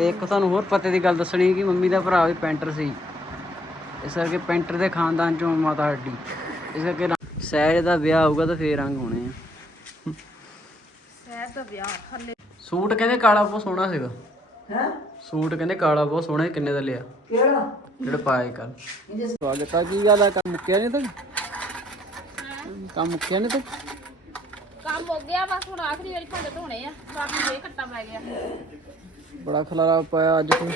ਤੇ ਇੱਕ ਤੁਹਾਨੂੰ ਹੋਰ ਪਤੇ ਦੀ ਗੱਲ ਦੱਸਣੀ ਕਿ ਮੰਮੀ ਦਾ ਭਰਾ ਵੀ ਪੈਂਟਰ ਸੀ। ਇਸ ਕਰਕੇ ਪੈਂਟਰ ਦੇ ਖਾਨਦਾਨ ਚੋਂ ਮਾਤਾ ਹੱਡੀ। ਇਸ ਕਰਕੇ ਸਹਿਜ ਦਾ ਵਿਆਹ ਹੋਊਗਾ ਤਾਂ ਫੇਰ ਰੰਗ ਹੋਣੇ ਆ। ਸਹਿਜ ਦਾ ਵਿਆਹ ਹੱਲੇ ਸੂਟ ਕਹਿੰਦੇ ਕਾਲਾ ਬਹੁਤ ਸੋਹਣਾ ਸੀਗਾ। ਹੈ? ਸੂਟ ਕਹਿੰਦੇ ਕਾਲਾ ਬਹੁਤ ਸੋਹਣਾ ਸੀ, ਕਿੰਨੇ ਦਾ ਲਿਆ? ਕਿਹੜਾ? ਜਿਹੜਾ ਪਾਇਆ ਕੱਲ ਸਵਾਗਤ ਆ ਕੀ ਗੱਲ ਆ? ਕੰਮ ਮੁੱਕਿਆ ਨਹੀਂ ਤੱਕ ਕੰਮ ਮੁੱਕਿਆ ਨਹੀਂ ਤੱਕ ਕੰਮ ਹੋ ਗਿਆ ਬਸ ਹੁਣ ਆਖਰੀ ਵਾਰੀ ਭਾਂਡੇ ਧੋਣੇ ਆ। ਬਾਕੀ ਇਹ ਕੱਟਾ ਪੈ ਗਿਆ। ਬੜਾ ਖਲਾਰਾ ਪਾਇਆ ਅੱਜ ਤੂੰ।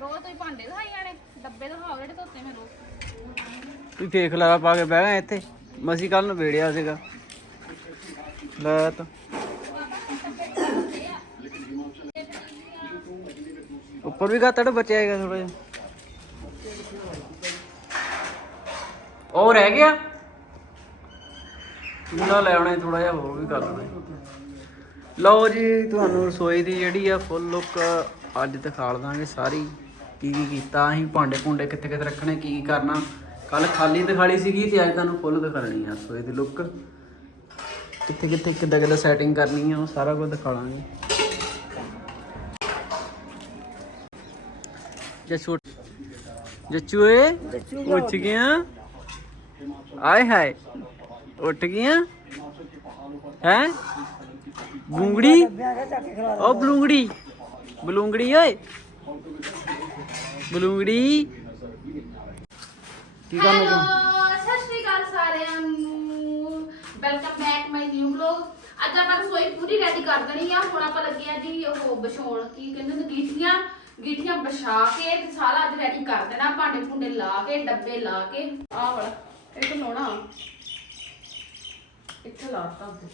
ਰੋਜ਼ ਤੋਂ ਹੀ ਭਾਂਡੇ ਧਾਈ ਜਾਣੇ ਡੱਬੇ ਦਿਖਾਓ ਜਿਹੜੇ ਧੋਤੇ ਮੈਂ ਰੋਜ਼। ਤੂੰ ਫੇਰ ਖਲਾਰਾ ਪਾ ਕੇ ਬਹਿ ਗਿਆ ਇੱਥੇ। ਮਸੀ ਕੱਲ ਨੂੰ ਵੇੜਿਆ ਸੀਗਾ। ਲੈ ਤਾਂ। ਉੱਪਰ ਵੀ ਗਾਤੜ ਬਚਿਆ ਹੈਗਾ ਥੋੜਾ ਜਿਹਾ। ਉਹ ਰਹਿ ਗਿਆ। ਮੁੰਡਾ ਲੈ ਆਉਣਾ ਥੋੜਾ ਜਿਹਾ ਹੋਰ ਵੀ ਕਰ ਲੈਣਾ। ਲਓ ਜੀ, ਤੁਹਾਨੂੰ ਰਸੋਈ ਦੀ ਜਿਹੜੀ ਆ ਫੁੱਲ ਲੁੱਕ ਅੱਜ ਦਿਖਾ ਦਾਂਗੇ ਸਾਰੀ। ਕੀ ਕੀ ਕੀਤਾ, ਅਸੀਂ ਭਾਂਡੇ ਭੁੰਡੇ ਕਿੱਥੇ ਕਿੱਥੇ ਰੱਖਣੇ, ਕੀ ਕੀ ਕਰਨਾ। ਕੱਲ ਖਾਲੀ ਦਿਖਾਲੀ ਸੀਗੀ ਤੇ ਅੱਜ ਤੁਹਾਨੂੰ ਫੁੱਲ ਦਿਖਾਣੀ ਆ ਰਸੋਈ ਦੀ ਲੁੱਕ ਕਿੱਥੇ ਕਿੱਥੇ ਕਿੱਦਾਂ ਕਿੱਦਾਂ ਸੈਟਿੰਗ ਕਰਨੀ ਆ, ਉਹ ਸਾਰਾ ਕੁਝ ਦਿਖਾ ਲਾਂਗੇ ਜੱਸੂ ਜੱਚੂ ਏ ਉੱਠ ਗਿਆ? ਆਏ ਹਾਏ, ਉੱਠ ਗਿਆ? ਹੈ? ਬੁੰਗੜੀ ਉਹ ਬਲੂੰਗੜੀ। ਬਲੂੰਗੜੀ, ਓਏ। ਬਲੂੰਗੜੀ। ਕੀ ਕਰਨਾ ਤੂੰ ਸਤਿ ਸ਼੍ਰੀ ਅਕਾਲ ਸਾਰਿਆਂ ਨੂੰ। Welcome back my new vlog ਅੱਜ ਆਪਾਂ ਰਸੋਈ ਪੂਰੀ ਰੈਡੀ ਕਰ ਦੇਣੀ ਆ। ਹੁਣ ਆਪਾਂ ਲੱਗੇ ਆ ਜੀ ਉਹ ਵਿਛਾਉਣ ਕੀ ਕਹਿੰਦੇ ਨੇ, ਗੀਠੀਆਂ। ਗੀਠੀਆਂ ਵਿਛਾ ਕੇ ਤੇ ਸਾਰਾ ਅੱਜ ਰੈਡੀ ਕਰ ਦੇਣਾ। ਭਾਂਡੇ ਭੁੰਡੇ ਲਾ ਕੇ, ਡੱਬੇ ਲਾ ਕੇ। ਆਹ ਵਾਲਾ, ਇੱਕ ਲਾਉਣਾ। ਇੱਥੇ ਲਾਤਾ ਉੱਤੇ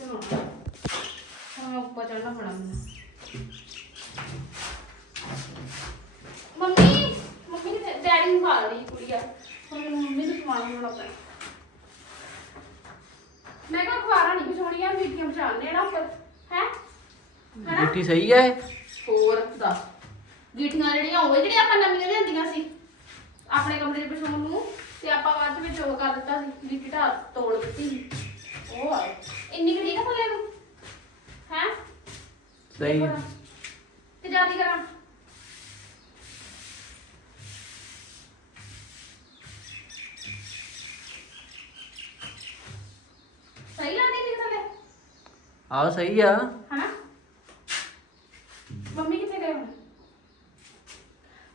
ਲਾਉਣਾ ਹੁਣ ਮੈਂ ਉੱਪਰ ਚੜਨਾ ਬੜਾ ਮੈਨੂੰ। ਮੰਮੀ ਮੰਮੀ ਨੇ ਡੈਡੀ ਨੂੰ ਖਾ ਲਈ ਕੁੜੀਆ ਹੁਣ ਮੈਨੂੰ ਮੰਮੀ ਨੂੰ ਸਮਾਨ ਬਣਾਉਣਾ ਪੈਣਾ। ਮੈਂ ਕਿਹਾ ਖਵਾਰਾ ਨਹੀਂ ਬਿਛੋਣੀਆਂ ਮੀਠੀਆਂ ਬਚਾਉਣੇ ਨਾ ਉੱਪਰ। ਹੈ? ਹਨਾ? ਮਿੱਠੀ ਸਹੀ ਹੈ ਹੋਰ ਦੱਸ। ਗੀਠੀਆਂ ਜਿਹੜੀਆਂ ਹੋਵੇ ਜਿਹੜੀਆਂ ਆਪਾਂ ਨਵੀਆਂ ਲਿਆਂਦੀਆਂ ਸੀ। ਆਪਣੇ ਕਮਰੇ 'ਚ ਬਿਛਾਉਣ ਨੂੰ। ਤੇ ਆਪਾਂ ਬਾਅਦ ਵਿੱਚ ਉਹ ਕਰ ਦਿੱਤਾ ਸੀ ਗੀਠੀ ਢਾ ਤੋੜ ਦਿੱਤੀ ਸੀ। ਉਹ ਆ ਇੰਨੀ ਕੁ ਆ ਥੱਲੇ ਨੂੰ? ਹੈ? ਸਹੀ। ਹੈ ਤੇ ਜ਼ਿਆਦਾ ਕਰਾਂ? ਸਹੀ ਲੱਗਦੀ ਨਹੀਂ ਥੱਲੇ? ਆਹ ਸਹੀ ਆ। ਹਨਾ ਮੰਮੀ ਕਿੱਥੇ ਗਏ ਹੁਣ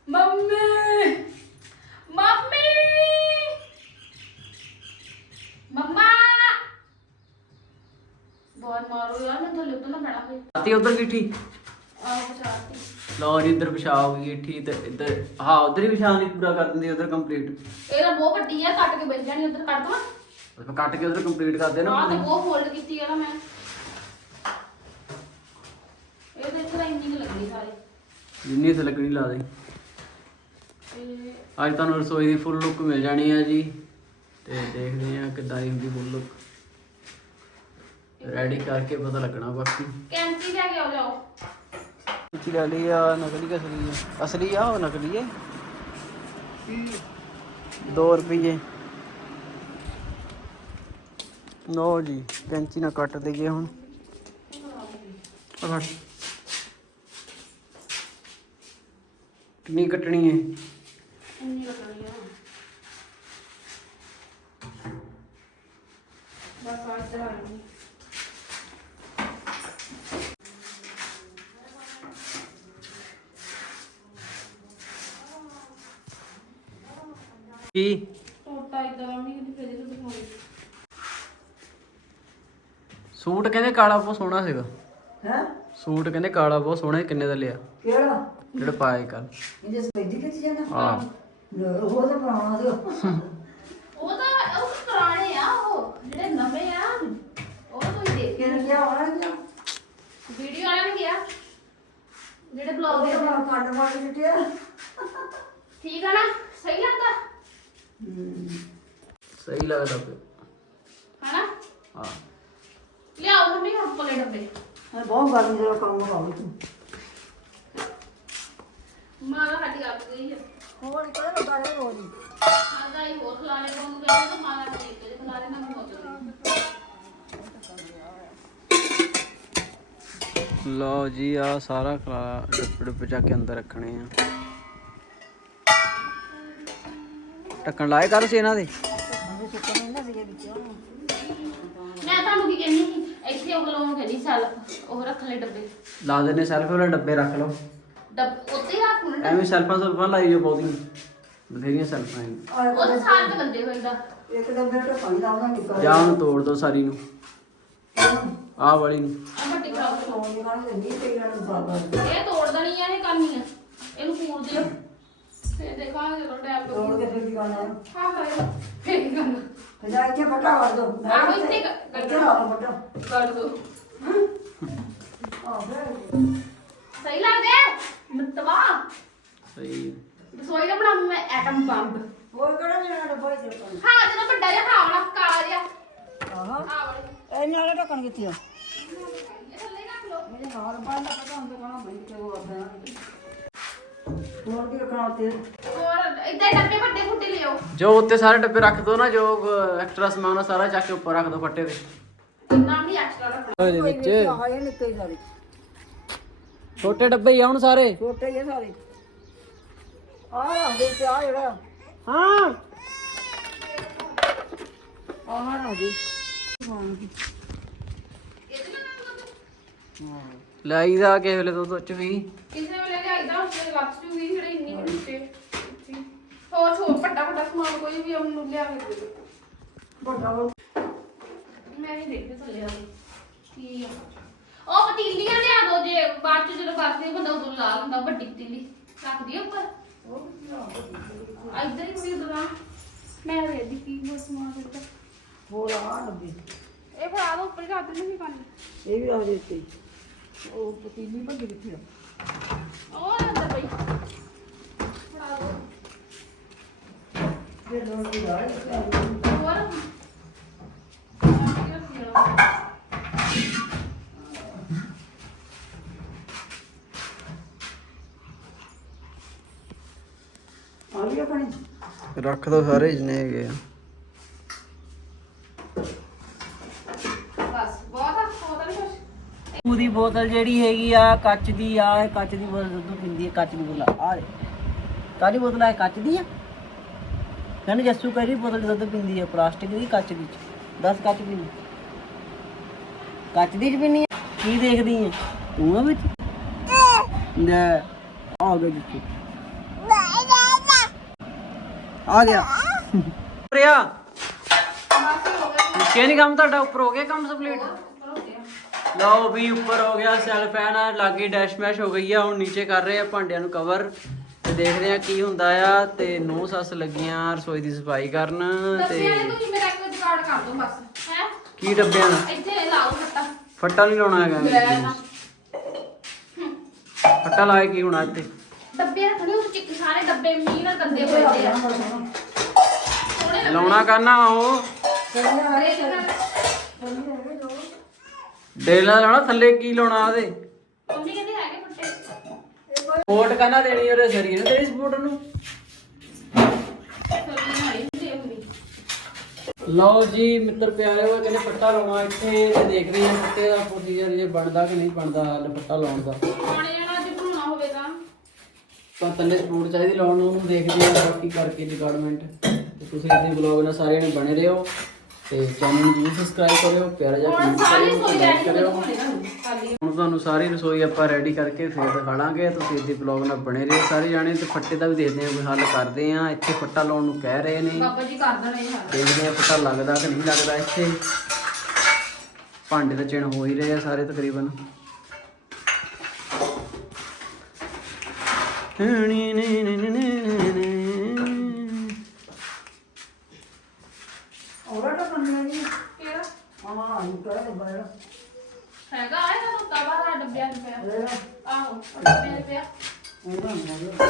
ਮੰਮੀ ਮੰਮੀ ਮੰਮਾ ਬਹੁਤ ਮਾਰੋ ਯਾਰ ਮੈਂ ਥੱਲੇ ਉਤਰਨਾ ਪੈਣਾ ਫੇ ਆਤੀ ਉਧਰ ਗਿੱਠੀ ਆਹ ਪਛਾਤੀ ਜੀ ਇੱਧਰ ਪਿਸ਼ਾਬ ਗਿੱਠੀ ਤੇ ਇੱਧਰ ਹਾਂ ਉਧਰ ਹੀ ਪਿਸ਼ਾਬ ਨਹੀਂ ਪੂਰਾ ਕਰ ਦਿੰਦੀ ਉਧਰ ਕੰਪਲੀਟ ਇਹ ਤਾਂ ਬਹੁਤ ਵੱਡੀ ਆ ਕੱਟ ਕੇ ਬਚ ਜਾਣੀ ਉਧਰ ਕੱਟ ਦਵਾਂ? ਆਪਾਂ ਕੱਟ ਕੇ ਉਧਰ ਕੰਪਲੀਟ ਕਰ ਦੇਣਾ। ਹਾਂ ਤੇ। ਬਹੁਤ ਫੋਲਡ ਕੀਤੀ ਆ ਨਾ ਮੈਂ। ਇਹ ਤੇ ਇੱਥੇ ਤਾਂ ਇੰਨੀ ਕੁ ਲੱਗਣੀ ਸਾਰੇ। ਜਿੰਨੀ ਇੱਥੇ ਲੱਗਣੀ ਲਾ ਦੇ। ਤੇ ਅੱਜ ਤੁਹਾਨੂੰ ਰਸੋਈ ਦੀ ਫੁੱਲ ਲੁੱਕ ਮਿਲ ਜਾਣੀ ਹੈ ਜੀ। ਤੇ ਦੇਖਦੇ ਆ ਕਿੱਦਾਂ ਦੀ ਹੁੰਦੀ ਫੁੱਲ ਲੁੱਕ ਰੈਡੀ ਕਰਕੇ ਪਤਾ ਲੱਗਣਾ ਬਾਕੀ। ਕੈਂਚੀ ਲੈ ਕੇ ਆਓ ਜਾਓ ਕੁਛ ਲੈ ਲਈ ਆ, ਨਕਲੀ ਕਿ ਅਸਲੀ ਆ? ਅਸਲੀ ਆ ਉਹ ਨਕਲੀ ਹੈ 2 ਰੁਪਏ ਨੋ ਜੀ, ਕੈਂਚੀ ਨਾਲ ਕੱਟ ਦਈਏ ਹੁਣ। ਆ? ਫੜ ਕਿੰਨੀ ਕੱਟਣੀ ਹੈ ਇੰਨੀ ਲੱਗਣੀ ਆ ਬਸ ਆ ਇੱਧਰ ਆ ਗਈ ਕੀ? ਟੋਟਾ ਆ ਨਹੀਂ ਕਿਤੇ ਫੇਰੇ ਤੋਂ ਦਿਖਾਉਣੀ ਸੂਟ ਕਹਿੰਦੇ ਕਾਲਾ ਬਹੁਤ ਸੋਹਣਾ ਸੀਗਾ। ਹੈ? ਸੂਟ ਕਹਿੰਦੇ ਕਾਲਾ ਬਹੁਤ ਸੋਹਣਾ ਸੀ, ਕਿੰਨੇ ਦਾ ਲਿਆ? ਕਿਹੜਾ? ਜਿਹੜਾ ਪਾਇਆ ਕੱਲ ਇਹਦੇ ਸਪੈਦੀ ਕਿੱਥੇ ਜਾਣਾ? ਹਾਂ। ਉਹ ਤਾਂ ਪੁਰਾਣਾ ਸੀ ਉਹ ਤਾਂ ਉਹ ਤਾਂ ਪੁਰਾਣੇ ਆ ਉਹ ਜਿਹੜੇ ਨਵੇਂ ਆ ਉਹ ਤੁਸੀਂ ਦੇਖ ਕਿਹਨੇ ਕਿਹਾ ਹੋਣਾ ਕਿ ਵੀਡੀਓ ਵਾਲਿਆਂ ਨੇ ਕਿਹਾ? ਜਿਹੜੇ ਬਲੌਗ ਦੇ ਉਹ ਤਾਂ ਕੰਨ ਮਾਰ ਦਿੱਤੇ ਠੀਕ ਆ ਨਾ? ਸਹੀ ਲੱਗਦਾ ਪਿਆ ਹਨਾ? ਹਾਂ। ਲਿਆਓ ਮੰਮੀ ਹੁਣ ਪਲੇ ਡੱਬੇ। ਮੈਂ ਬਹੁਤ ਗਰਮੀ ਦਾ ਕੰਮ ਹੋ ਤੂੰ ਮਾਂ ਦਾ ਸਾਡੀ ਅੱਗ ਗਈ ਹੈ ਹੋਰ ਕਿਹੜਾ ਕਰੇ ਰੋਜ਼ ਆਦਾ ਹੀ। ਹੋਰ ਖਲਾਣੇ ਕੋਲ ਗਏ ਤਾਂ ਮਾਂ ਦਾ ਕੇ ਖਲਾਣੇ ਨਾ ਹੋ ਚੁੱਕੀ ਲਓ ਜੀ ਆ ਸਾਰਾ ਖਲਾ ਡੱਬੇ ਡੁੱਬੇ ਚੱਕ ਕੇ ਅੰਦਰ ਰੱਖਣੇ ਆ। ਢੱਕਣ ਲਾਏ ਕਰ ਸੀ ਇਹਨਾਂ ਦੇ। ਨਹੀਂ ਮੈਂ ਤੁਹਾਨੂੰ ਕੀ ਕਹਿੰਦੀ ਸੀ ਇੱਥੇ ਉਹ ਲਾਉਣ ਕਹਿੰਦੀ ਸੈਲ ਉਹ ਰੱਖ ਲੈ ਡੱਬੇ। ਲਾ ਦੇਣੇ ਸੈਲਫ ਵਾਲੇ ਡੱਬੇ ਰੱਖ ਲਓ। ਡੱਬ ਉੱਤੇ ਹੀ ਰੱਖ ਹੁਣ ਐਵੇਂ ਸੈਲਫਾਂ ਸੁਲਫਾਂ ਲਾਈ ਜੋ ਬਹੁਤੀਆਂ। ਬਥੇਰੀਆਂ ਸੈਲਫਾਂ ਹੈ ਉਹ ਤਾਂ ਸਾਲ ਤੇ ਬੰਦੇ ਹੋਏਗਾ ਇੱਕ ਡੱਬੇ ਤੇ ਪਾਣੀ ਦਾ ਉਹਨਾਂ ਨਿਕਲ ਜਾਂ ਉਹਨੂੰ ਤੋੜ ਦੋ ਸਾਰੀ ਨੂੰ। ਆਹ ਵਾਲੀ ਨੂੰ। ਆ ਵੱਡੀ ਖਰਾਬ। ਸੌਣ ਦੀ ਕਾਹਨੂੰ ਦਿੰਦੀ ਤੇ ਇਹਨਾਂ ਨੂੰ ਸਾਦਾ ਇਹ ਤੋੜ ਦੇਣੀ ਆ ਇਹ ਕਰਨੀ ਆ। ਇਹਨੂੰ ਪੂਰ ਦਿਓ ਫੇਰ ਦੇਖਾਂਗੇ ਜਦੋਂ ਟਾਈਮ ਤੋੜ ਕੇ ਫਿਰ ਕੀ ਕਰਨਾ? ਹੈ ਹਾਂ ਫੇਰ ਕੀ ਕਰਨਾ? ਫਿਰ ਇੱਥੇ ਫਟਾ ਕਰ ਦੋ। ਆਹੋ, ਇੱਥੇ ਕਰ- ਇੱਥੇ ਲਾ ਲਓ ਫਟਾ ਕਰ ਦੋ। ਆਹ ਫਿਰ ਸਹੀ ਲੱਗਦਾ? ਮਤਵਾ ਸਹੀ ਰਸੋਈ ਦਾ ਬਣਾਉਂ ਮੈਂ ਐਟਮ ਬੰਬ ਹੋਰ ਕਿਹੜਾ ਜਿਹੜਾ ਡੱਬਾ ਹੀ ਚੱਕਣ ਹਾਂ ਜਦੋਂ ਵੱਡਾ ਜਿਹਾ ਖਾਵਣਾ ਕਾਲਾ ਜਿਹਾ ਆਹਾ। ਆ ਵਾਲੇ। ਇਹ ਨਾਲੇ ਢੱਕਣ ਕਿੱਥੇ ਆ? ਇਹ ਥੱਲੇ ਰੱਖ ਲਓ। ਮੇਰੇ ਨਾਲ ਪਾਣ ਦਾ ਪਤਾ ਹੁੰਦਾ ਕਹਾਂ ਬਈ ਤੇ ਉਹ ਆਦਾ ਹੋਰ ਕੀ ਰੱਖਣਾ ਉੱਤੇ? ਹੋਰ ਇਦਾਂ ਡੱਬੇ ਵੱਡੇ ਫੁੱਟੇ ਲਿਓ। ਜੋ ਉੱਤੇ ਸਾਰੇ ਡੱਬੇ ਰੱਖ ਦੋ ਨਾ ਜੋ ਐਕਸਟਰਾ ਸਮਾਨ ਆ ਸਾਰਾ ਚੱਕ ਕੇ ਉੱਪਰ ਰੱਖ ਦੋ ਫੱਟੇ ਤੇ। ਇੰਨਾ ਨਹੀਂ ਐਕਸਟਰਾ ਰੱਖਣਾ। ਉਹਦੇ ਵਿੱਚ। ਆਹ ਇਹ ਨਿੱਕੇ ਹੀ ਸਾਰੇ। ਛੋਟੇ ਡੱਬੇ ਹੀ ਆ ਹੁਣ ਸਾਰੇ। ਛੋਟੇ ਹੀ ਆ ਸਾਰੇ। ਆਹ ਰੱਖ ਦੇ ਤੇ ਆ ਜਿਹੜਾ। ਹਾਂ। ਆਹ ਰੱਖ ਦੇ। ਲਾਈਦਾ ਕਿਸੇ ਵੇਲੇ ਦੁੱਧ ਚ ਵੀ। ਕਿਸੇ ਵੇਲੇ ਲਿਆਈਦਾ ਉਸ ਵੇਲੇ ਲੱਤ ਚੂ ਵੀ ਜਿਹੜੇ ਇੰਨੀ ਉੱਚੀ। ਹੋਰ ਛੋਟ ਵੱਡਾ ਵੱਡਾ ਸਮਾਨ ਕੋਈ ਵੀ ਉਹਨੂੰ ਲਿਆ ਕੇ ਦੇ ਦਿਓ ਵੱਡਾ ਵਾ। ਮੈਂ ਨਹੀਂ ਦੇਖਦੀ ਥੱਲੇ ਆ ਕੀ ਆ। ਉਹ ਪਤੀਲੀਆਂ ਲਿਆ ਦੋ ਜੇ ਬਾਅਦ ਚ ਜਦੋਂ ਕਰਦੇ ਬੰਦਾ ਉਦੋਂ ਲਾ ਲੈਂਦਾ ਵੱਡੀ ਪਤੀਲੀ। ਰੱਖਦੀ ਆ ਉੱਪਰ। ਇੱਧਰ ਹੀ ਕੋਈ ਉਦੋਂ ਮੈਂ ਵੇਖਦੀ ਕੀ ਹੋਰ ਸਮਾਨ ਦਿੱਤਾ ਹੋਰ ਆ ਲੱਗੇ। ਇਹ ਫੜਾ ਦੋ ਉੱਪਰ ਹੀ ਰੱਖ ਦਿੰਦੇ ਨਹੀਂ ਕਰਨੀ ਇਹ ਵੀ ਰੱਖ ਦੇ ਉੱਤੇ ਹੀ। ਉਹ ਪਤੀਲੀ ਭੰਗੀ ਕਿੱਥੇ ਆ? ਉਹ ਅੰਦਰ ਪਈ ਫੜਾ ਦੋ ਜੇ ਲੋੜ ਦੀ ਆ ਹੋਰ ਆ ਕੀ ਰੱਖੀ ਜਾਣਾ? ਆ ਗਿਆ ਪਾਣੀ ਰੱਖ ਦੋ ਸਾਰੇ ਜਿੰਨੇ ਹੈਗੇ ਆ ਬਸ ਬਹੁਤ ਆ ਬਹੁਤ ਨਹੀਂ ਕੁਛ ਪੂਰੀ ਬੋਤਲ ਜਿਹੜੀ ਹੈਗੀ ਆ, ਕੱਚ ਦੀ ਆ, ਇਹ ਕੱਚ ਦੀ ਬੋਤਲ ਦੁੱਧ ਪੀਂਦੀ ਹੈ ਕੱਚ ਦੀ ਬੋਤਲ ਆ। ਦੇ। ਕਾਹਦੀ ਬੋਤਲ ਆ, ਇਹ ਕੱਚ ਦੀ ਆ? ਕਹਿੰਦੇ ਜੱਸੂ ਕਿਹੜੀ ਬੋਤਲ ਦੁੱਧ ਪੀਂਦੀ ਹੈ ਪਲਾਸਟਿਕ ਦੀ, ਕੱਚ ਦੀ ਦੱਸ ਕੱਚ ਪੀਂਦੀ ਕੱਚ ਦੀ ਚ ਪੀਂਦੀ ਕੀ ਦੇਖਦੀ ਆ? ਤੂੰ ਆ ਵਿੱਚ? ਲੈ, ਆ ਗਿਆ ਜਿੱਥੇ ਆ ਗਿਆ। ਪ੍ਰਿਆ ਬਸ ਹੋ ਗਿਆ ਨੀਚੇ ਕੰਮ ਤੁਹਾਡਾ, ਉੱਪਰ ਹੋ ਗਿਆ ਕੰਮ ਕੰਪਲੀਟ ਲਓ ਵੀ ਉੱਪਰ ਹੋ ਗਿਆ ਸੈਲ ਫੈਨ ਆ ਲਾਗੇ ਡੈਸ਼ ਮੈਸ਼ ਹੋ ਗਈ ਆ ਹੁਣ ਨੀਚੇ ਕਰ ਰਹੇ ਆ ਭਾਂਡਿਆਂ ਨੂੰ ਕਵਰ ਤੇ ਦੇਖਦੇ ਆ ਕੀ ਹੁੰਦਾ ਆ ਤੇ ਨੌ ਸੱਸ ਲੱਗੀਆਂ ਰਸੋਈ ਦੀ ਸਫ਼ਾਈ ਕਰਨ ਤੇ ਦੱਸਿਆ ਨੇ ਤੁਸੀਂ ਮੇਰਾ ਇੱਕ ਜੁਗਾੜ ਕਰ ਦੋ ਬਸ ਹੈ? ਕੀ ਡੱਬਿਆਂ ਦਾ? ਇੱਥੇ ਲਾਓ ਫੱਟਾ। ਫੱਟਾ ਨਹੀਂ ਲਾਉਣਾ ਹੈਗਾ। ਲੈ ਨਾ ਫੱਟਾ ਲਾਏ ਕੀ ਹੋਣਾ ਇੱਥੇ? ਡੱਬੇ ਰੱਖਣੇ ਉਹ ਚ ਸਾਰੇ ਡੱਬੇ ਮੀਂਹ ਨਾਲ ਗੰਦੇ ਹੋਏ ਪਏ ਆ। ਸੋਹਣੇ ਲਾਉਣਾ ਕਰਨਾ ਉਹ? ਡੇਲਾ ਲਾਉਣਾ ਥੱਲੇ ਕੀ ਲਾਉਣਾ ਉਹਦੇ? ਮੰਮੀ ਕਹਿੰਦੇ ਹੈਗੇ ਫੱਟੇ ਸਪੋਰਟ ਕਰਨਾ ਦੇਣੀ ਉਹਦੇ ਸਰੀਰ ਨੂੰ ਤੇਰੀ ਸਪੋਰਟ ਨੂੰ ਲਓ ਜੀ ਮਿੱਤਰ ਪਿਆਰਿਓ ਕਹਿੰਦੇ ਪੱਟਾ ਲਾਉਣਾ ਇੱਥੇ ਤੇ ਦੇਖਦੇ ਹਾਂ ਪੱਟੇ ਦਾ ਪ੍ਰੋਸੀਜਰ ਜੇ ਬਣਦਾ ਕਿ ਨਹੀਂ ਬਣਦਾ ਹਲ ਪੱਟਾ ਲਾਉਣ ਦਾ। ਪਾਣੀ ਹੋਵੇ ਤਾਂ। ਤਾਂ ਥੱਲੇ ਸਪੋਰਟ ਚਾਹੀਦੀ ਲਾਉਣ ਨੂੰ ਉਹਨੂੰ ਦੇਖਦੇ ਹਾਂ ਬਾਕੀ ਕਰਕੇ ਤੇ ਤੁਸੀਂ ਆਪਣੇ ਵਲੌਗ ਨਾਲ ਸਾਰਿਆਂ ਨੇ ਬਣੇ ਰਹੋ। ਤੇ ਚੈਨਲ ਨੂੰ ਜਰੂਰ ਸਬਸਕ੍ਰਾਈਬ ਕਰਿਓ ਪਿਆਰਾ ਜਿਹਾ ਹੁਣ ਕਮੈਂਟ ਸਾਰੀ ਕਰਿਓ ਸੋਈ ਲਾਈਕ ਰੈਡੀ ਕਰਿਓ। ਹੋਣੇ ਨਾ ਤੁਹਾਨੂੰ ਸਾਰੀ ਰਸੋਈ ਆਪਾਂ ਰੈਡੀ ਕਰਕੇ ਫੇਰ ਦਿਖਾਵਾਂਗੇ ਤੁਸੀਂ ਇਹਦੇ ਵਲੌਗ ਨਾਲ ਬਣੇ ਰਹੋ ਸਾਰੇ ਜਾਣੇ ਤੇ ਫੱਟੇ ਦਾ ਵੀ ਦੇਖਦੇ ਹਾਂ ਕੋਈ ਹੱਲ ਕਰਦੇ ਆ ਇੱਥੇ ਫੱਟਾ ਲਾਉਣ ਨੂੰ ਕਹਿ ਰਹੇ ਨੇ। ਬਾਬਾ ਜੀ ਕਰ ਦੇਣਾ ਹਾਲ। ਦੇਖਦੇ ਆ ਪਤਾ ਲੱਗਦਾ ਕਿ ਨਹੀਂ ਲੱਗਦਾ ਇੱਥੇ। ਭਾਂਡੇ ਤਾਂ ਚਿਣ ਹੋ ਹੀ ਰਹੇ ਆ ਸਾਰੇ ਤਕਰੀਬਨ। ਔਰਾ ਤਾਂ ਕੰਨੇ ਨਹੀਂ ਕਿਹੜਾ ਹਾਂ ਇਹ ਕਰੇ ਬੜਾ ਹੈਗਾ ਆਇਆ ਤਾਂ ਸੁੱਤਾ ਬਾਹਰ ਡੱਬਿਆਂ 'ਚ ਪਿਆ। ਇਹ ਆਹੋ ਡੱਬਿਆਂ 'ਚ ਪਿਆ। ਇਹਦਾ ਮਗਰ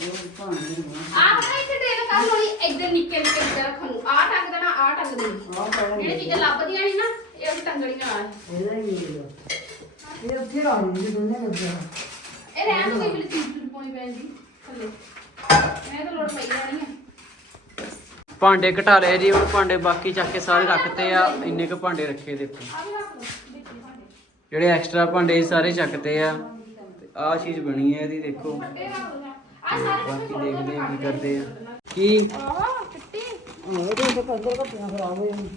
ਉਹ ਭਾਂਡੇ ਨੂੰ ਆਹ ਪਤਾ ਇੱਥੇ ਟੇਲ ਕਰ ਲੋਣੀ ਇੱਧਰ ਨਿੱਕੇ ਨਿੱਕੇ ਜਿਹਾ ਰੱਖਣ ਨੂੰ। ਆਹ ਟੰਗ ਦੇਣਾ ਆਹ ਟੰਗ ਦੇਣੀ ਆ ਪਹਿਲਾਂ ਜਿਹੜੇ ਚੀਜ਼ਾਂ ਲੱਭਦੀਆਂ ਨਹੀਂ ਨਾ ਇਹ ਅਸੀਂ ਟੰਗਣੀਆਂ ਆ। ਇਹਦਾ ਹੀ ਇਹ ਉੱਥੇ ਆ ਨਹੀਂ ਦੋਨੇ ਲੱਗੇ ਇਹ ਰਹਿਣ ਤੋਂ ਕੋਈ ਚੀਜ਼ ਚੂਜ਼ ਪਾਉਣੀ ਪੈਂਦੀ। ਥੱਲੇ ਮੈਂ ਤਾਂ ਲੋੜ ਪਈ ਜਾਣੀ ਆ ਭਾਂਡੇ ਘਟਾ ਲਏ ਜੀ, ਹੁਣ ਭਾਂਡੇ ਬਾਕੀ ਚੱਕ ਕੇ ਸਾਰੇ ਰੱਖਤੇ ਆ। ਇੰਨੇ ਕੁ ਭਾਂਡੇ ਰੱਖੇ ਦੇਖੋ। ਜਿਹੜੇ ਐਕਸਟਰਾ ਭਾਂਡੇ ਸਾਰੇ ਚੱਕਤੇ ਆ। ਤੇ ਆਹ ਚੀਜ਼ ਬਣੀ ਹੈ ਇਹਦੀ, ਦੇਖੋ। ਬਾਕੀ ਦੇਖਦੇ ਆ ਕੀ ਕਰਦੇ ਆ। ਕੀ? ਆਹ ਚਿੱਟੀ ਉਹ ਖਰਾਬ ਹੋ ਜਾਂਦੀ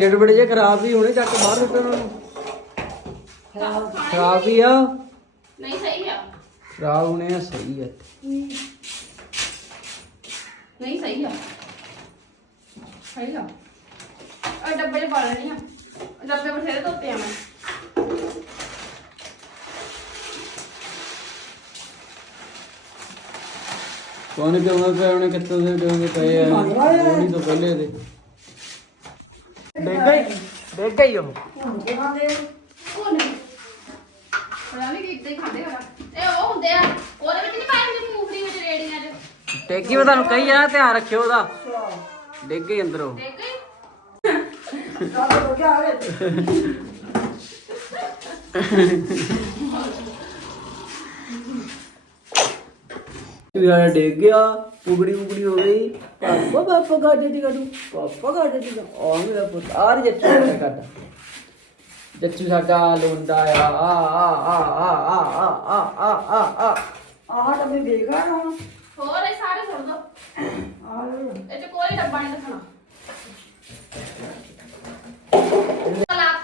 ਚਿੜਬੜੇ ਜੇ ਖਰਾਬ ਵੀ ਹੋਣੇ ਚੱਕ ਬਾਹਰ ਸੁੱਟੇ ਉਹਨਾਂ ਨੂੰ। ਖਰਾਬ ਹੀ ਆ। ਨਹੀਂ ਸਹੀ ਆ। ਖਰਾਬ ਹੋਣੇ ਆ ਸਹੀ ਆ। ਨਹੀਂ ਸਹੀ ਆ। ਸਹੀ ਆ। ਆ ਡੱਬੇ 'ਚ ਪਾ ਲੈਣੀ ਆ। ਡੱਬੇ ਬਥੇਰੇ ਧੋਤੇ ਆ ਮੈਂ। ਕੌਣ ਕਿਉਂ ਪਏ ਉਹਨੇ ਕਿੱਥੋਂ ਦੇ ਕਿਉਂ ਪਏ ਆ। ਨਹੀਂ ਤੋਂ ਪਹਿਲੇ ਦੇ। ਡੇਗਾ ਹੀ ਡੇਗਾ ਹੀ ਉਹ? ਉਹ ਨਹੀਂ ਪਤਾ ਨਹੀਂ ਕਿ ਇੱਦਾਂ ਹੀ ਖਾਂਦੇ ਹੋਣਾ। ਇਹ ਉਹ ਹੁੰਦੇ ਆ ਉਹਦੇ ਵਿੱਚ ਨਹੀਂ ਪਾਏ ਹੁੰਦੇ ਮੂੰਗਫਲੀ ਵਿੱਚ ਰੇੜੀਆਂ 'ਚ? ਟੇਕੀ ਮੈਂ ਤੁਹਾਨੂੰ ਕਹੀ ਆ ਧਿਆਨ ਰੱਖਿਓ ਉਹਦਾ। ਡੇਗੇ ਹੀ ਅੰਦਰੋਂ। ਦੇਖ ਗਈ? ਯਾਰ ਡਿੱਗ ਗਿਆ ਉਗੜੀ ਉਗੜੀ ਹੋ ਗਈ ਪਾਪਾ ਪਾਪਾ ਗਾਜੇ ਦੀ ਗਾਡੂ ਪਾਪਾ ਗਾਜੇ ਦੀ ਆ ਮੇਰਾ ਪੁੱਤ ਆ ਰਹੀ ਸਾਡਾ ਕਰਦਾ ਜੱਚੂ ਸਾਡਾ ਲੋਂਦਾ ਆ ਆ ਆ ਆ ਆ ਆ ਆ ਆ ਆ ਆ ਆ ਆਹ ਤਾਂ ਮੈਂ ਦੇਖ ਰਹਾ ਹਾਂ ਹੋਰ ਇਹ ਸਾਰੇ ਸੁੱਟ ਦੋ ਇਹ 'ਚ ਕੋਈ ਡੱਬਾ ਨਹੀਂ ਰੱਖਣਾ ਆ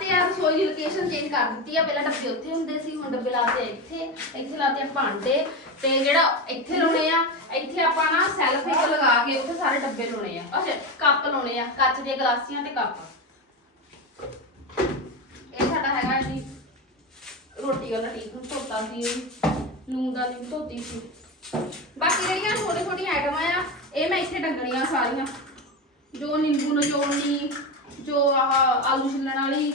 ਰਸੋਈ ਦੀ ਲੋਕੇਸ਼ਨ ਚੇਂਜ ਕਰ ਦਿੱਤੀ ਆ, ਪਹਿਲਾਂ ਡੱਬੇ ਉੱਥੇ ਹੁੰਦੇ ਸੀ, ਹੁਣ ਡੱਬੇ ਲਾਤੇ ਆ ਇੱਥੇ ਇੱਥੇ ਲਾਤੇ ਆ ਭਾਂਡੇ, ਤੇ ਜਿਹੜਾ ਇੱਥੇ ਲਾਉਣੇ ਆ, ਇੱਥੇ ਆਪਾਂ ਨਾ ਸੈਲਫ ਇੱਕ ਲਗਾ ਕੇ ਉੱਥੇ ਸਾਰੇ ਡੱਬੇ ਲਾਉਣੇ ਆ। ਅੱਛਾ, ਕੱਪ ਲਾਉਣੇ ਆ, ਕੱਚ ਦੀਆਂ ਗਲਾਸੀਆਂ ਤੇ ਕੱਪ। ਇਹ ਸਾਡਾ ਹੈਗਾ ਜੀ, ਰੋਟੀ ਵਾਲਾ ਟੀਫਨ ਧੋਤਾ ਸੀ ਇਹ ਲੂਣ ਦਾ ਨਹੀਂ ਧੋਤੀ ਸੀ। ਬਾਕੀ ਜਿਹੜੀਆਂ ਛੋਟੇ ਛੋਟੀਆਂ ਆਈਟਮਾਂ ਆ, ਇਹ ਮੈਂ ਇੱਥੇ ਟੰਗਣੀਆਂ ਸਾਰੀਆਂ। ਜੋ ਨਿੰਬੂ ਨਚੋੜਨੀ, ਜੋ ਆਹ ਆਲੂ ਛਿੱਲਣ ਵਾਲੀ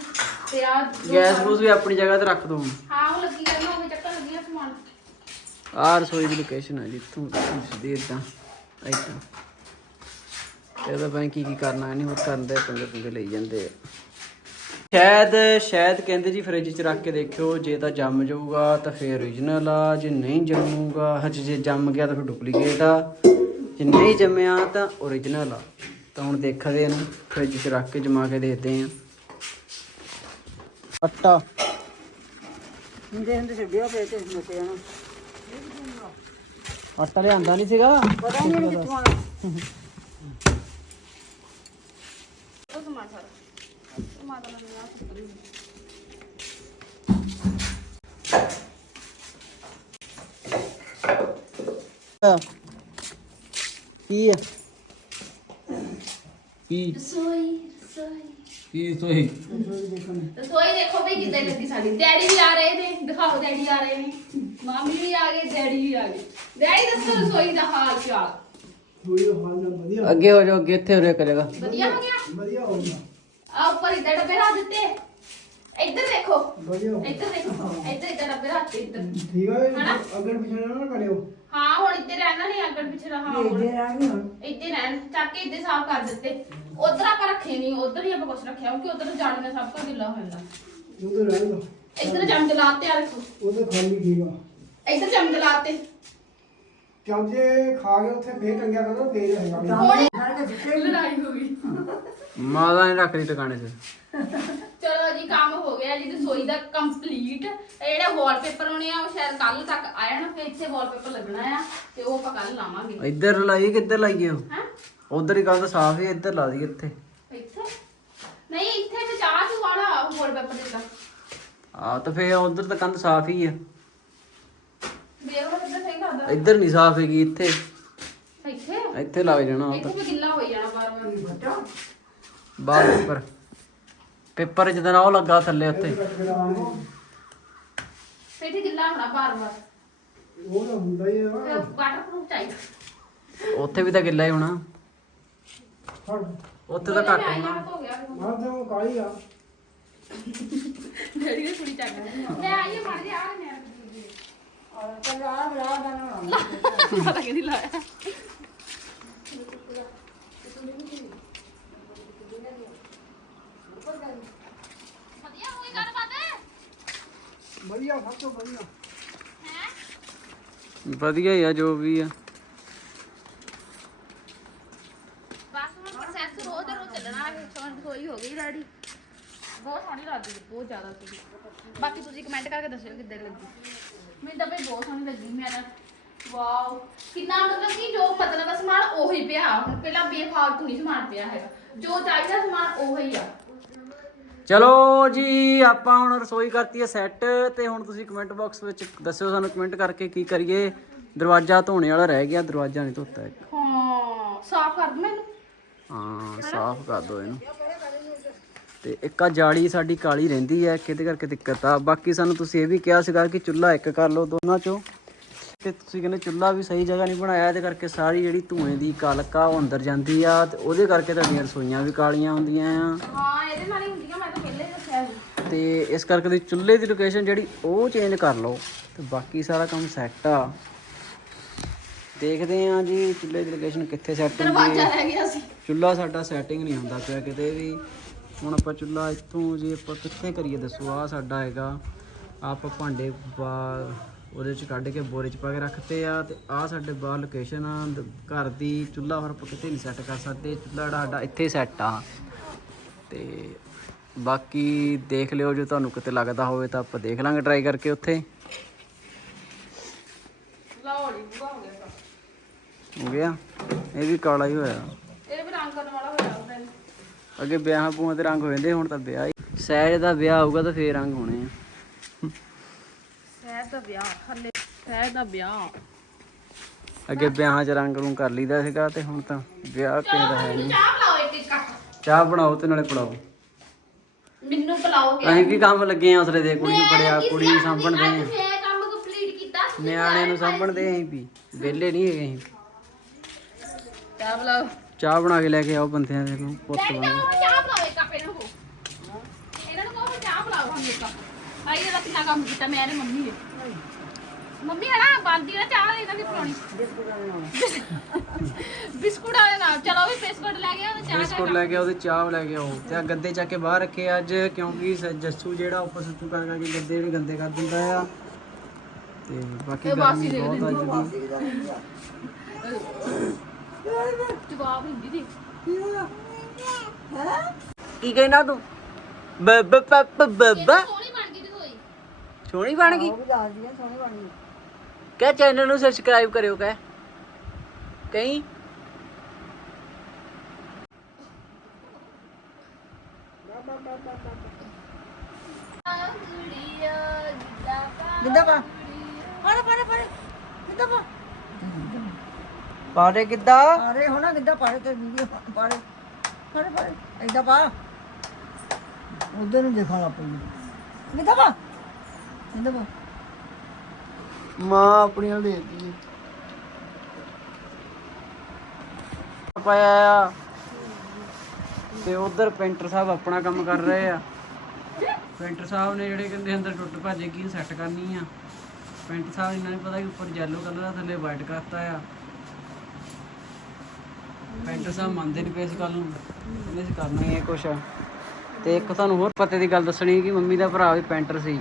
ਤੇ ਆ ਗੈਸ ਗੂਸ ਵੀ ਆਪਣੀ ਜਗ੍ਹਾ ਤੇ ਰੱਖ ਦੋ। ਹਾਂ ਉਹ ਲੱਗੀ ਕਰਨਾ ਉਹ ਚੱਕਰ ਲੱਗੀਆਂ ਸਮਾਨ। ਆਹ ਰਸੋਈ ਦੀ ਲੋਕੇਸ਼ਨ ਹੈ ਜਿੱਥੋਂ ਸਿੱਧੀ ਇਦਾਂ ਇਦਾਂ ਇਹਦਾ ਬੈਂ ਕੀ ਕੀ ਕਰਨਾ ਨਹੀਂ ਹੋਰ ਕਰਦੇ ਪੰਗੇ ਪੰਗੇ ਲਈ ਜਾਂਦੇ ਆ। ਸ਼ਾਇਦ ਸ਼ਾਇਦ ਕਹਿੰਦੇ ਜੀ ਫ੍ਰਿਜ 'ਚ ਰੱਖ ਕੇ ਦੇਖਿਓ ਜੇ ਤਾਂ ਜੰਮ ਜਾਊਗਾ ਤਾਂ ਫੇਰ origignal ਆ ਜੇ ਨਹੀਂ ਜੰਮੂਗਾ ਹਜੇ ਜੇ ਜੰਮ ਗਿਆ ਤਾਂ ਫਿਰ ਡੁਪਲੀਕੇਟ ਆ। ਜੇ ਨਹੀਂ ਜੰਮਿਆ ਤਾਂ origignal ਆ। ਤਾਂ ਹੁਣ ਦੇਖਦੇ ਇਹਨੂੰ ਫ੍ਰਿਜ 'ਚ ਰੱਖ ਕੇ ਜਮਾ ਕੇ ਦੇਖਦੇ ਆ। ਆਟਾ ਹੁੰਦੇ ਹੁੰਦੇ ਛੱਡਿਆ ਪਏ ਤੇ ਮੁੱਕ ਜਾਣਾ। ਆਟਾ ਲਿਆਂਦਾ ਨਹੀਂ ਸੀਗਾ। ਪਤਾ ਨਹੀਂ ਕਿੱਥੋਂ ਆਣਾ ਉਹ ਸਮਾਨ ਸਾਰਾ। ਉਹ ਮਾਤਾ ਨੇ ਆ ਸੁੱਕਰੀ ਕੀ ਆ? ਕੀ? ਰਸੋਈ। ਕੀ ਤੋਈ ਰਸੋਈ ਦੇਖੋ ਵੀ ਕਿੱਦਾਂ ਲੱਗੀ ਸਾਡੀ। ਡੈਡੀ ਵੀ ਆ ਰਹੇ ਨੇ ਦਿਖਾਓ ਡੈਡੀ ਆ ਰਹੇ ਨੇ। ਮਾਮੀ ਵੀ ਆ ਗਏ ਡੈਡੀ ਵੀ ਆ ਗਏ। ਡੈਡੀ ਦੱਸੋ ਰਸੋਈ ਦਾ ਹਾਲ ਚਾਲ। ਅੱਗੇ ਹੋ ਜਾਓ ਅੱਗੇ ਇੱਥੇ ਹੋ ਰਿਹਾ ਕਰੇਗਾ। ਵਧੀਆ ਹੋ ਗਿਆ? ਆ ਉੱਪਰ ਇੱਧਰ ਡੱਬੇ ਰੱਖ ਦਿੱਤੇ। ਇੱਧਰ ਦੇਖੋ। ਇੱਧਰ ਦੇਖੋ। ਇੱਧਰ ਇੱਧਰ ਡੱਬੇ ਰੱਖ ਦਿੱਤੇ ਇੱਧਰ। ਠੀਕ ਹੈ ਹਨਾ? ਅਗਰ ਨਾ ਕਰਿਓ। ਹਾਂ ਹੁਣ ਇੱਧਰ ਰਹਿਣਾ ਨਹੀਂ ਅੱਗੜ ਪਿੱਛੇ ਰਹਾ ਹੁਣ। ਇੱਥੇ ਰਹਿਣ ਚੱਕ ਕੇ ਇੱਥੇ ਸਾਫ਼ ਕਰ ਦਿੱਤੇ। ਉਧਰ ਆਪਾਂ ਰੱਖੇ ਨਹੀਂ ਉਧਰ ਹੀ ਆਪਾਂ ਕੁਛ ਰੱਖਿਆ ਕਿਉਂਕਿ ਉਧਰ ਜੜ ਨੇ ਸਭ ਕੁਝ ਗਿੱਲਾ ਹੋ ਜਾਂਦਾ। ਉਹ ਤਾਂ ਰਹਿ ਦੋ। ਇੱਧਰ ਜੰਮ ਜਲਾਤੇ ਆ ਦੇਖੋ ਉਹ ਤਾਂ ਖਾਲੀ ਠੀਕ ਆ ਇੱਧਰ ਜੰਮ ਜਲਾਤੇ ਚਾਬਜੇ ਖਾ ਕੇ ਉੱਥੇ ਫੇਰ ਟੰਗਿਆ ਕਰੋ ਫੇਰ ਹੈਗਾ ਹੁਣ ਲੜਾਈ ਹੋ ਗਈ। ਮਾਦਾ ਨਹੀਂ ਰੱਖਦੀ ਟਿਕਾਣੇ 'ਚ ਚਲੋ ਜੀ ਕੰਮ ਹੋ ਗਿਆ ਜੀ ਰਸੋਈ ਦਾ ਕੰਪਲੀਟ ਜਿਹੜਾ ਵਾਲਪੇਪਰ ਹੋਣੇ ਆ ਉਹ ਸ਼ਾਇਦ ਕੱਲ ਤੱਕ ਆ ਜਾਣਾ ਫਿਰ ਇੱਥੇ ਵਾਲਪੇਪਰ ਲੱਗਣਾ ਆ ਤੇ ਉਹ ਆਪਾਂ ਕੱਲ ਲਾਵਾਂਗੇ। ਇੱਧਰ ਲਾਈਏ ਕਿੱਧਰ ਲਾਈਏ ਉਹ? ਹੈ? ਉਧਰ ਹੀ ਕੰਧ ਸਾਫ਼ ਹੈ ਇੱਧਰ ਲਾ ਦਈਏ ਇੱਥੇ। ਇੱਥੇ? ਨਹੀਂ ਇੱਥੇ ਤੇ ਚਾਹ ਚੂ ਵਾਲਾ ਵਾਲਪੇਪਰ ਦਿੱਤਾ ਆ ਤਾਂ ਫੇਰ ਉਧਰ ਤਾਂ ਕੰਧ ਸਾਫ਼ ਹੀ ਆ। ਦੇਖ ਲਓ ਕਿੱਦਾਂ ਸਹੀ ਕਰਦਾ ਇੱਧਰ ਨਹੀਂ ਸਾਫ਼ ਹੈਗੀ ਇੱਥੇ। ਇੱਥੇ? ਇੱਥੇ ਲੱਗ ਜਾਣਾ ਉਹ ਇੱਥੇ ਤਾਂ ਵੀ ਗਿੱਲਾ ਹੋਈ ਜਾਣਾ ਬਾਰ ਬਾਰ ਬਾਹਰ ਪੇਪਰ। ਪੇਪਰ ਜਦੋਂ ਉਹ ਲੱਗਾ ਥੱਲੇ ਉੱਤੇ। ਫਿਰ ਇੱਥੇ ਗਿੱਲਾ ਹੋਣਾ ਬਾਰ ਬਾਰ ਉਹ ਤਾਂ ਹੁੰਦਾ ਹੀ ਆ ਫਿਰ ਵਾਟਰਪ੍ਰੂਫ ਚਾਹੀਦਾ। ਉੱਥੇ ਵੀ ਤਾਂ ਗਿੱਲਾ ਹੀ ਹੋਣਾ। ਫੜ ਉੱਥੇ ਤਾਂ ਘੱਟ ਮੈਂ ਹੋਣਾ ਆਈਆਂ ਹੋ ਗਿਆ ਮਾਰ ਤੇ ਉਹ ਕਾਲੀ ਆ। ਡੈਡੀ ਦੀ ਕੁੜੀ ਚੱਕ ਲੈ ਆਈਏ ਮੜ ਜਾ ਆ ਨੇ ਪਤਾ ਕਿਹਦੀ ਲਾਇਆ। ਵਧੀਆ ਹੋਈ ਗੱਲਬਾਤ ਵਧੀਆ ਸਭ ਤੋਂ ਵਧੀਆ। ਹੈ? ਵਧੀਆ ਹੀ ਆ ਜੋ ਵੀ ਆ ਬਸ ਦਾ ਰੋਜ਼ ਚੱਲਣਾ ਹੈ ਹੁਣ ਰਸੋਈ ਹੋ ਗਈ ਰੈਡੀ ਬਹੁਤ ਸੋਹਣੀ ਲੱਗਦੀ ਹੈ ਬਹੁਤ ਜ਼ਿਆਦਾ ਸੀ ਬਾਕੀ ਤੁਸੀਂ ਕਮੈਂਟ ਕਰਕੇ ਦੱਸਿਓ ਕਿੱਦਾਂ ਦੀ ਲੱਗੀ। ਮੈਨੂੰ ਤਾਂ ਬਈ ਬਹੁਤ ਸੋਹਣੀ ਲੱਗੀ ਮੇਰਾ ਵਾਓ। ਕਿੰਨਾ ਮਤਲਬ ਕਿ ਜੋ ਮਤਲਬ ਦਾ ਸਮਾਨ ਉਹੀ ਪਿਆ ਹੁਣ ਪਹਿਲਾਂ ਬੇਫਾਲਤੂ ਨਹੀਂ ਸਮਾਨ ਪਿਆ ਹੈਗਾ। ਜੋ ਚਾਹੀਦਾ ਸਮਾਨ ਉਹੀ ਆ। ਚਲੋ ਜੀ ਆਪਾਂ ਹੁਣ ਰਸੋਈ ਕਰਤੀ ਹੈ ਸੈੱਟ ਤੇ ਹੁਣ ਤੁਸੀਂ ਕਮੈਂਟ ਬਾਕਸ ਵਿੱਚ ਦੱਸਿਓ ਸਾਨੂੰ ਕਮੈਂਟ ਕਰਕੇ ਕੀ ਕਰੀਏ। ਦਰਵਾਜ਼ਾ ਧੋਣੇ ਵਾਲਾ ਰਹਿ ਗਿਆ ਦਰਵਾਜ਼ਾ ਨਹੀਂ ਧੋਤਾ ਇੱਕ। ਹਾਂ ਸਾਫ਼ ਕਰ ਦੂੰ ਮੈਨੂੰ ਹਾਂ ਸਾਫ਼ ਕਰ ਦੋ ਇਹਨੂੰ। ਤੇ ਇੱਕ ਆ ਜਾਲੀ ਸਾਡੀ ਕਾਲੀ ਰਹਿੰਦੀ ਹੈ ਕਿਹਦੇ ਕਰਕੇ ਦਿੱਕਤ ਆ? ਬਾਕੀ ਸਾਨੂੰ ਤੁਸੀਂ ਇਹ ਵੀ ਕਿਹਾ ਸੀਗਾ ਕਿ ਚੁੱਲ੍ਹਾ ਇੱਕ ਕਰ ਲਓ ਦੋਨਾਂ ਚੋਂ। ਤੇ ਤੁਸੀਂ ਕਹਿੰਦੇ ਚੁੱਲ੍ਹਾ ਵੀ ਸਹੀ ਜਗ੍ਹਾ ਨਹੀਂ ਬਣਾਇਆ ਇਹਦੇ ਕਰਕੇ ਸਾਰੀ ਜਿਹੜੀ ਧੂਏ ਦੀ ਕਲਕ ਆ ਉਹ ਅੰਦਰ ਜਾਂਦੀ ਆ ਤੇ ਉਹਦੇ ਕਰਕੇ ਤੁਹਾਡੀਆਂ ਰਸੋਈਆਂ ਵੀ ਕਾਲੀਆਂ ਹੁੰਦੀਆਂ ਆ। ਹਾਂ ਇਹਦੇ ਨਾਲ ਹੀ ਹੁੰਦੀਆਂ ਮੈਂ ਤਾਂ ਪਹਿਲੇ ਹੀ ਦੱਸਿਆ ਸੀ। ਤੇ ਇਸ ਕਰਕੇ ਤੁਸੀਂ ਚੁੱਲ੍ਹੇ ਦੀ ਲੋਕੇਸ਼ਨ ਜਿਹੜੀ ਉਹ ਚੇਂਜ ਕਰ ਲਓ ਤੇ ਬਾਕੀ ਸਾਰਾ ਕੰਮ ਸੈੱਟ ਆ। ਦੇਖਦੇ ਆ ਜੀ ਚੁੱਲ੍ਹੇ ਦੀ ਲੋਕੇਸ਼ਨ ਕਿੱਥੇ ਸੈੱਟ ਹੁੰਦੀ ਦਰਵਾਜ਼ਾ ਹੈ ਰਹਿ ਗਿਆ ਸੀ। ਚੁੱਲ੍ਹਾ ਸਾਡਾ ਸੈਟਿੰਗ ਨਹੀਂ ਹੁੰਦਾ ਪਿਆ ਕਿਤੇ ਵੀ। ਹੁਣ ਆਪਾਂ ਚੁੱਲ੍ਹਾ ਇੱਥੋਂ ਜੀ ਆਪਾਂ ਕਿੱਥੇ ਕਰੀਏ ਦੱਸੋ ਆ ਸਾਡਾ ਹੈਗਾ ਆਪਾਂ ਭਾਂਡੇ ਬਾ ਉਹਦੇ ਚ ਕੱਢ ਕੇ ਬੋਰੇ ਚ ਪਾ ਕੇ ਰੱਖਤੇ ਆ ਤੇ ਆ ਸਾਡੇ ਬਾਹਰ ਲੋਕੇਸ਼ਨ ਆ ਘਰ ਦੀ ਚੁੱਲ੍ਹਾ ਹੋਰ ਆਪਾਂ ਕਿਤੇ ਨਹੀਂ ਸੈੱਟ ਕਰ ਸਕਦੇ ਚੁੱਲ੍ਹਾ ਸਾਡਾ ਇੱਥੇ ਸੈੱਟ ਆ। ਤੇ ਬਾਕੀ ਦੇਖ ਲਿਓ ਜੇ ਤੁਹਾਨੂੰ ਕਿਤੇ ਲੱਗਦਾ ਹੋਵੇ ਤਾਂ ਆਪਾਂ ਦੇਖ ਲਾਂਗੇ ਟਰਾਈ ਕਰਕੇ ਉੱਥੇ। ਹੋ ਗਿਆ? ਇਹ ਵੀ ਕਾਲਾ ਹੀ ਹੋਇਆ ਇਹ ਵੀ ਰੰਗ ਕਰਨ ਵਾਲਾ ਹੋਇਆ ਉਹਦਾ ਵੀ। ਅੱਗੇ ਵਿਆਹਾਂ ਪੂਆਂ ਤੇ ਰੰਗ ਹੋ ਜਾਂਦੇ ਹੁਣ ਤਾਂ ਵਿਆਹ ਹੀ। ਸਹਿਜ ਦਾ ਵਿਆਹ ਹੋਊਗਾ ਤਾਂ ਫੇਰ ਰੰਗ ਹੋਣੇ ਆ। ਸਹਿਰ ਦਾ ਵਿਆਹ ਹੱਲੇ ਸਹਿਰ ਦਾ ਵਿਆਹ। ਅੱਗੇ ਵਿਆਹਾਂ 'ਚ ਰੰਗ ਨੂੰ ਕਰ ਲਈਦਾ ਸੀਗਾ ਤੇ ਹੁਣ ਤਾਂ ਵਿਆਹ ਕਿਸੇ ਦਾ ਹੈ ਨਹੀਂ। ਚਾਹ ਬਣਾਓ ਤੇ ਨਾਲੇ ਪੜਾਓ ਮੈਨੂੰ ਪਿਲਾਓਗੇ? ਅਸੀਂ ਕੀ ਕੰਮ ਲੱਗੇ ਆ ਉਸਲੇ ਦੇ ਕੁੜੀ ਨੂੰ ਪੜਿਆ ਕੁੜੀ ਨੂੰ ਸਾਂਭਣ ਦੇ ਅੱਜ ਫੇਰ ਕੰਮ ਕੰਪਲੀਟ ਕੀਤਾ ਸੀ। ਨਿਆਣਿਆਂ ਨੂੰ ਸਾਂਭਣ ਦੇ ਅਸੀਂ ਵੀ ਵਿਹਲੇ ਨਹੀਂ ਹੈਗੇ ਅਸੀਂ। ਚਾਹ ਪਿਲਾਓ ਚਾਹ ਬਣਾ ਕੇ ਲੈ ਕੇ ਆਓ ਬੰਦਿਆਂ ਦੇ ਨੂੰ ਪੁੱਤ ਤਾਂ ਚਾਹ ਪਿਲਾਓ ਇੱਕ ਕੱਪ ਇਹਨਾਂ ਨੂੰ ਇਹਨਾਂ ਨੂੰ ਕਹੋ ਚਾਹ ਪਿਲਾਓ ਇੱਕ। ਕੱਪ ਆਈ ਇਹਦਾ ਕਿੰਨਾ ਕੰਮ ਕੀਤਾ ਮੈਂ ਤੇ ਮੰਮੀ ਨੇ ਮੰਮੀ ਹਣਾ ਬੰਦੀ ਨਾ ਚਾਹ ਇਹਨਾਂ ਦੀ ਪਿਲਾਉਣੀ ਬਿਸਕੁਟ ਵਾਲੇ ਨਾਲ। ਚਲੋ ਵੀ ਬਿਸਕੁਟ ਲੈ ਕੇ ਆਓ ਤੇ ਚਾਹ ਬਿਸਕੁਟ ਲੈ ਕੇ ਆਓ ਤੇ ਚਾਹ ਲੈ ਕੇ ਆਓ। ਤੇ ਆ ਗੱਦੇ ਚੱਕ ਕੇ ਬਾਹਰ ਰੱਖੇ ਅੱਜ ਕਿਉਂਕਿ ਸ- ਜੱਸੂ ਜਿਹੜਾ ਉੱਪਰ ਸੁੱਤੂ ਕਰ ਕਰਕੇ ਗੱਦੇ ਜਿਹੜੇ ਗੰਦੇ ਕਰ ਦਿੰਦਾ ਆ। ਤੇ ਬਾਕੀ ਗਰਮੀ ਬਹੁਤ ਆ ਅੱਜ ਦੀ। ਜਵਾਬ ਹਿੰਦੀ ਦੇ। ਕੀ ਕਹਿਣਾ ਤੂੰ? ਬ ਬ ਪ ਪ ਬ ਬ। ਸੋਹਣੀ ਬਣ ਗਈ ਤੇ ਹੋਈ। ਸੋਹਣੀ ਬਣ ਗਈ? ਕਹਿ ਚੈਨਲ ਨੂੰ ਸਬਸਕ੍ਰਾਈਬ ਕਰਿਓ ਕਹਿ। ਕਹੀਂ? ਕਿੱਦਾਂ ਪਾ। ਪਾੜੇ ਪਾੜੇ ਪਾੜੇ ਕਿੱਦਾਂ ਪਾ। ਪਾਰੇ ਕਿੱਦਾਂ? ਅਰੇ ਹੋਣਾ ਕਿੱਦਾਂ ਪਾੜੇ ਤੇ ਵੀਡੀਓ ਪਾੜੇ। ਪਾੜੇ ਪਾੜੇ। ਏਦਾਂ ਪਾ। ਉਧਰ ਨੂੰ ਦੇਖਣ ਪਈ। ਕਿੱਦਾਂ ਪਾ? ਕਿੱਦਾਂ ਪਾ? ਮਾਂ ਆਪਣੀ ਨਾਲ ਦੇਤੀ। ਪਾਇਆ ਆ। ਤੇ ਉਧਰ ਪੇਂਟਰ ਸਾਹਿਬ ਆਪਣਾ ਕੰਮ ਕਰ ਰਹੇ ਆ। ਪੇਂਟਰ ਸਾਹਿਬ ਨੇ ਜਿਹੜੇ ਕਹਿੰਦੇ ਅੰਦਰ ਟੁੱਟ ਭੱਜੇ ਕੀ ਸੈੱਟ ਕਰਨੀ ਆ। ਪੇਂਟਰ ਸਾਹਿਬ ਇਹਨਾਂ ਨੇ ਪਤਾ ਕਿ ਉੱਪਰ ਯੈਲੋ ਕਲਰ ਆ ਥੱਲੇ ਵਾਈਟ ਕਰਤਾ ਆ। ਪੈਂਟਰ ਸਾਹਿਬ ਮੰਨਦੇ ਨਹੀਂ ਪਏ ਇਸ ਗੱਲ ਨੂੰ। ਕਹਿੰਦੇ ਸੀ ਕਰਨਾ ਹੀ ਹੈ ਕੁਛ। ਤੇ ਇੱਕ ਤੁਹਾਨੂੰ ਹੋਰ ਪਤੇ ਦੀ ਗੱਲ ਦੱਸਣੀ ਕਿ ਮੰਮੀ ਦਾ ਭਰਾ ਵੀ ਪੈਂਟਰ ਸੀ।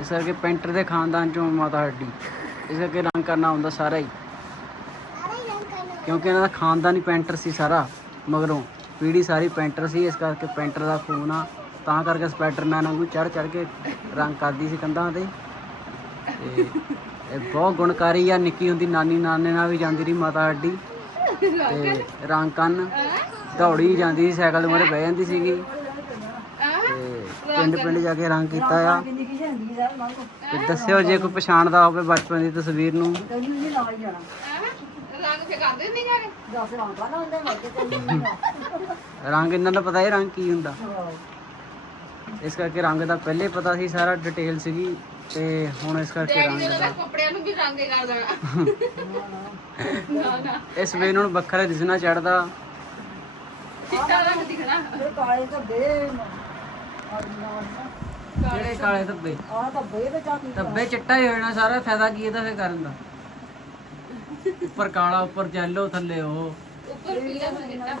ਇਸ ਕਰਕੇ ਪੈਂਟਰ ਦੇ ਖਾਨਦਾਨ ਚੋਂ ਮਾਤਾ ਹੱਡੀ। ਇਸ ਕਰਕੇ ਰੰਗ ਕਰਨਾ ਹੁੰਦਾ ਸਾਰਾ ਹੀ। ਕਿਉਂਕਿ ਇਹਨਾਂ ਦਾ ਖਾਨਦਾਨ ਹੀ ਪੈਂਟਰ ਸੀ ਸਾਰਾ। ਮਗਰੋਂ ਪੀੜੀ ਸਾਰੀ ਪੈਂਟਰ ਸੀ। ਇਸ ਕਰਕੇ ਪੈਂਟਰ ਦਾ ਖੂਨ ਆ। ਤਾਂ ਕਰਕੇ ਸਪਾਈਡਰਮੈਨ ਵਾਂਗੂ ਚੜ ਚੜ ਕੇ ਰੰਗ ਕਰਦੀ ਸੀ ਕੰਧਾਂ ਤੇ ਇਹ ਬਹੁਤ ਗੁਣਕਾਰੀ ਆ। ਨਿੱਕੀ ਹੁੰਦੀ ਨਾਨੀ ਨਾਨੇ ਨਾਲ ਵੀ ਜਾਂਦੀ ਰਹੀ ਮਾਤਾ ਹੱਡੀ। ਤੇ ਰੰਗ ਕਰਨ ਦੌੜੀ ਜਾਂਦੀ ਸੀ ਸਾਈਕਲ ਦੇ ਮੂਹਰੇ ਬਹਿ ਜਾਂਦੀ ਸੀਗੀ। ਤੇ ਪਿੰਡ ਪਿੰਡ ਜਾ ਕੇ ਰੰਗ ਕੀਤਾ ਆ। ਕਿੰਨੀ ਤੇ ਦੱਸਿਓ ਜੇ ਕੋਈ ਪਛਾਣਦਾ ਹੋਵੇ ਬਚਪਨ ਦੀ ਤਸਵੀਰ ਨੂੰ। ਰੰਗ ਫੇ ਕਰਦੇ ਨਹੀਂ ਜਾਗੇ ਦੱਸ ਰੰਗਾ ਨਾ ਹੁੰਦਾ ਮਰ ਕੇ ਤੈਨੂੰ ਨਹੀਂ ਰੰਗ ਇਹਨਾਂ ਦਾ ਪਤਾ ਹੈ ਰੰਗ ਕੀ ਹੁੰਦਾ। ਇਸ ਕਰਕੇ ਰੰਗ ਦਾ ਪਹਿਲੇ ਪਤਾ ਸੀ ਸਾਰਾ ਡਿਟੇਲ ਸੀਗੀ ਤੇ ਹੁਣ ਇਸ ਕਰਕੇ ਰੰਗ ਦਾ। ਕੱਪੜਿਆਂ ਨੂੰ ਵੀ ਰੰਗੇ ਕਰ ਦੇਣਾ। ਇਸ ਵੇ ਨੂੰ ਵੱਖਰਾ ਦਿਸਣਾ ਚੜਦਾ। ਚਿੱਟਾ ਰੰਗ ਦਿਖਣਾ ਇਹ ਕਾਲੇ ਤਾਂ ਬੇ ਜਿਹੜੇ ਕਾਲੇ ਧੱਬੇ। ਆ ਤਾਂ ਬੇ ਵਿੱਚ ਆ ਧੱਬੇ ਚਿੱਟਾ ਹੀ ਹੋ ਜਾਣਾ ਸਾਰਾ ਫਾਇਦਾ ਕੀ ਇਹਦਾ ਫੇ ਕਰਨ ਦਾ? ਉੱਪਰ ਕਾਲਾ ਉੱਪਰ ਜੈਲੋ ਥੱਲੇ ਉਹ। ਉੱਪਰ ਪੀਲਾ ਹੋ ਚਿੱਟਾ।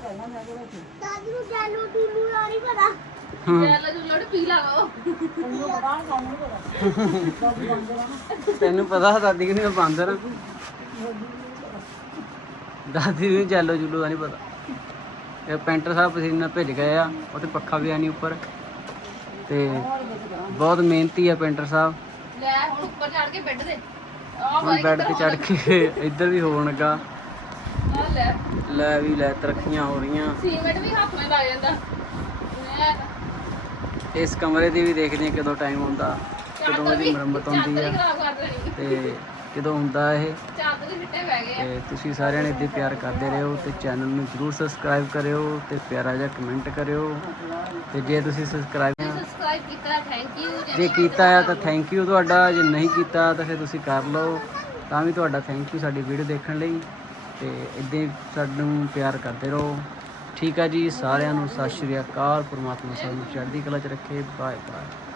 ਜੈਲ ਜੁਲੜ ਪੀ ਲਾਓ ਤੈਨੂੰ ਪਤਾ ਦਾਦੀ ਕਿ ਨਹੀਂ ਬਾਂਦਰ ਦਾਦੀ ਨੂੰ ਚੱਲੋ ਜੁਲੂ ਦਾ ਨਹੀਂ ਪਤਾ। ਇਹ ਪੈਂਟਰ ਸਾਹਿਬ ਪਸੀਨਾ ਭਿੱਜ ਗਏ ਆ ਉੱਥੇ ਪੱਖਾ ਵੀ ਆ ਨਹੀਂ ਉੱਪਰ। ਤੇ ਬਹੁਤ ਮਿਹਨਤੀ ਆ ਪੈਂਟਰ ਸਾਹਿਬ। ਲੈ ਹੁਣ ਉੱਪਰ ਚੜ ਕੇ ਬੈੱਡ ਦੇ ਹੁਣ ਬੈੱਡ ਤੇ ਚੜ ਕੇ ਇੱਧਰ ਵੀ ਹੋਣ ਲੱਗਾ। ਲੈ। ਲੈ ਵੀ ਲੈ ਤਰੱਕੀਆਂ ਹੋ ਰਹੀਆਂ। ਸੀਮੈਂਟ ਵੀ ਹੱਥ ਨਾਲ ਲੱਗ ਜਾਂਦਾ। ਇਸ ਕਮਰੇ ਦੀ ਵੀ ਦੇਖਦੇ ਹਾਂ ਕਦੋਂ ਟਾਈਮ ਹੁੰਦਾ ਕਦੋਂ ਇਹਦੀ ਮੁਰੰਮਤ ਹੁੰਦੀ ਹੀ ਤੇ ਕਦੋਂ ਹੁੰਦਾ ਇਹ? ਹੀ ਤੇ ਤੁਸੀਂ ਸਾਰਿਆਂ ਨੇ ਇੱਦਾਂ ਪਿਆਰ ਕਰਦੇ ਰਹੋ ਤੇ ਚੈਨਲ ਨੂੰ ਜਰੂਰ ਸਬਸਕ੍ਰਾਈਬ ਕਰਿਓ ਤੇ ਪਿਆਰਾ ਜਿਹਾ ਕਮੈਂਟ ਕਰਿਓ। ਤੇ ਜੇ ਤੁਸੀਂ ਸਬਸਕ੍ਰਾਈਬ ਸਬਸਕ੍ਰਾਈਬ ਕੀਤਾ ਥੈਂਕ ਯੂ ਜੇ ਕੀਤਾ ਆ ਤਾਂ ਥੈਂਕ ਯੂ ਤੁਹਾਡਾ ਜੇ ਨਹੀਂ ਕੀਤਾ ਤਾਂ ਫਿਰ ਤੁਸੀਂ ਕਰ ਲਓ। ਤਾਂ ਵੀ ਤੁਹਾਡਾ ਥੈਂਕ ਯੂ ਸਾਡੀ ਵੀਡੀਓ ਦੇਖਣ ਲਈ। ਤੇ ਇਦਾਂ ਹੀ ਸਾਨੂੰ ਪਿਆਰ ਕਰਦੇ ਰਹੋ। ਠੀਕ ਆ ਜੀ ਸਾਰਿਆਂ ਨੂੰ ਸਤਿ ਸ਼੍ਰੀ ਅਕਾਲ। ਪ੍ਰਮਾਤਮਾ ਸਭ ਨੂੰ ਚੜ੍ਹਦੀ ਕਲਾ 'ਚ ਰੱਖੇ। Bye bye